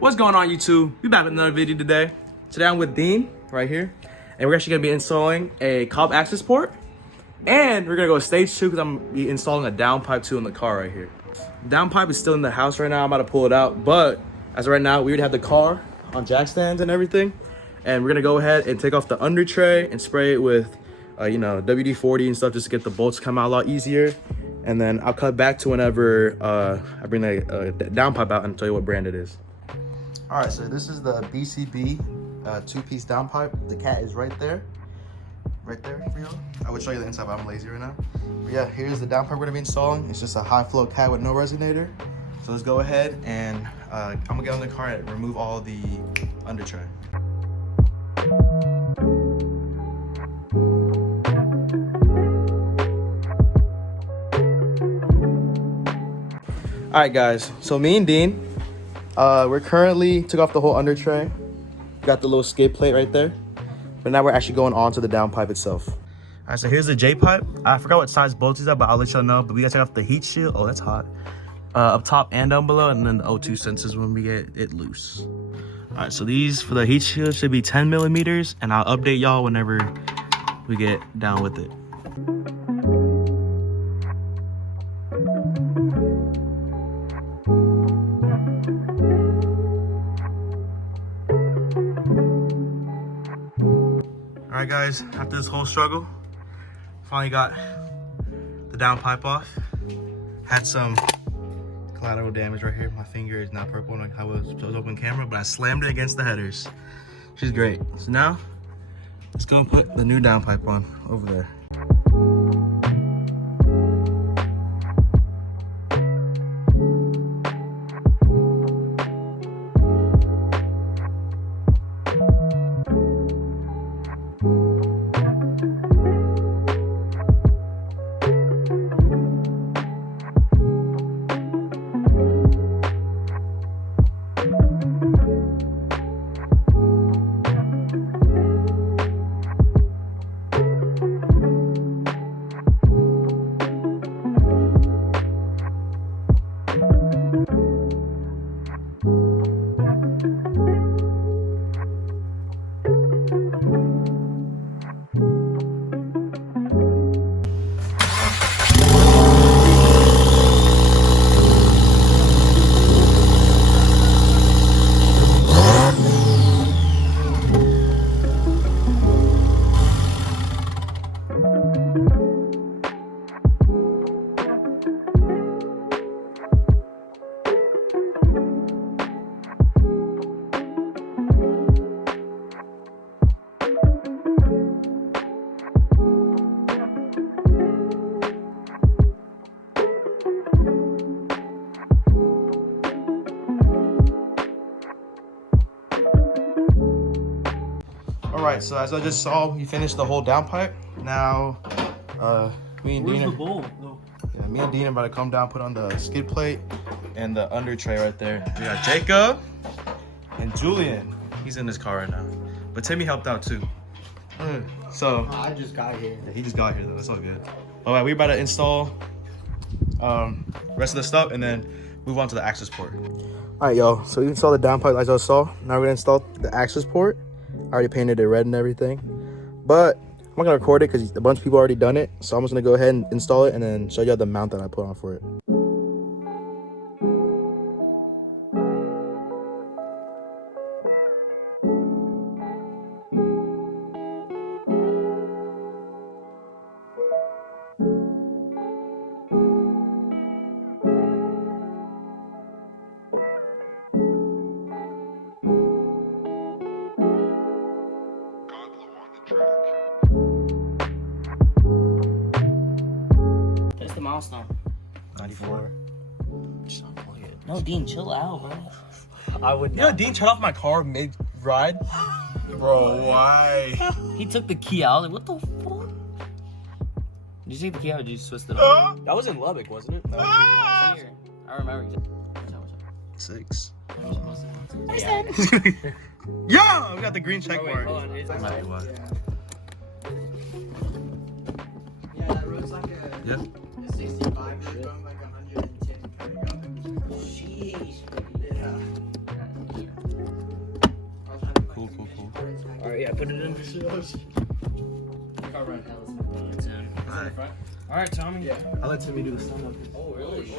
What's going on, YouTube? We back with another video today. Today I'm with Dean right here, and we're actually gonna be installing a cob access port, and we're gonna go stage 2 because I'm gonna be installing a downpipe 2 in the car right here. Downpipe is still in the house right now. I'm about to pull it out, but as of right now, we already have the car on jack stands and everything, and we're gonna go ahead and take off the under tray and spray it with, WD-40 and stuff just to get the bolts to come out a lot easier. And then I'll cut back to whenever I bring the downpipe out and tell you what brand it is. All right, so this is the BCB 2-piece downpipe. The cat is right there for you. I would show you the inside, but I'm lazy right now. But yeah, here's the downpipe we're gonna be installing. It's just a high flow cat with no resonator. So let's go ahead and I'm gonna get on the car and remove all the under tray. All right, guys, so me and Dean, we're currently took off the whole under tray. Got the little skid plate right there. But now we're actually going on to the downpipe itself. All right, so here's the J-pipe. I forgot what size bolts these are, but I'll let y'all know. But we gotta take off the heat shield. Oh, that's hot. Up top and down below, and then the O2 sensors when we get it loose. All right, so these for the heat shield should be 10 millimeters, and I'll update y'all whenever we get down with it. All right, guys, after this whole struggle, finally got the downpipe off. Had some collateral damage right here. My finger is now purple like I was open camera, but I slammed it against the headers. She's great. So now, let's go and put the new downpipe on over there. All right, so as I just saw, we finished the whole downpipe. Now, me and Dean are about to come down, put on the skid plate and the under tray right there. We got Jacob and Julian. He's in this car right now, but Timmy helped out too. So I just got here. Yeah, he just got here though. That's all good. All right, we're about to install rest of the stuff and then move on to the access port. All right, y'all. So we installed the downpipe like y'all saw. Now we're gonna install the access port. I already painted it red and everything, but I'm not gonna record it because a bunch of people already done it. So I'm just gonna go ahead and install it and then show you the mount that I put on for it. What's the milestone? 94. No, Dean, chill out, bro. I would. You know, Dean turned off my car mid-ride. Bro, why? He took the key out. Like, what the fuck? Did you take the key out or did you just twist it on? That was in Lubbock, wasn't it? Here. I remember. 6. Yeah. Yeah, we got the green check Oh, wait, mark. hold on. Is this Right, what? Yeah, that road's like a, Yeah. a 65 road going like 110 coming up. Jeez. Yeah. Yeah, put it in. It's It's in. Alright. All right, Tommy. I let Timmy do the stand up. Oh, really?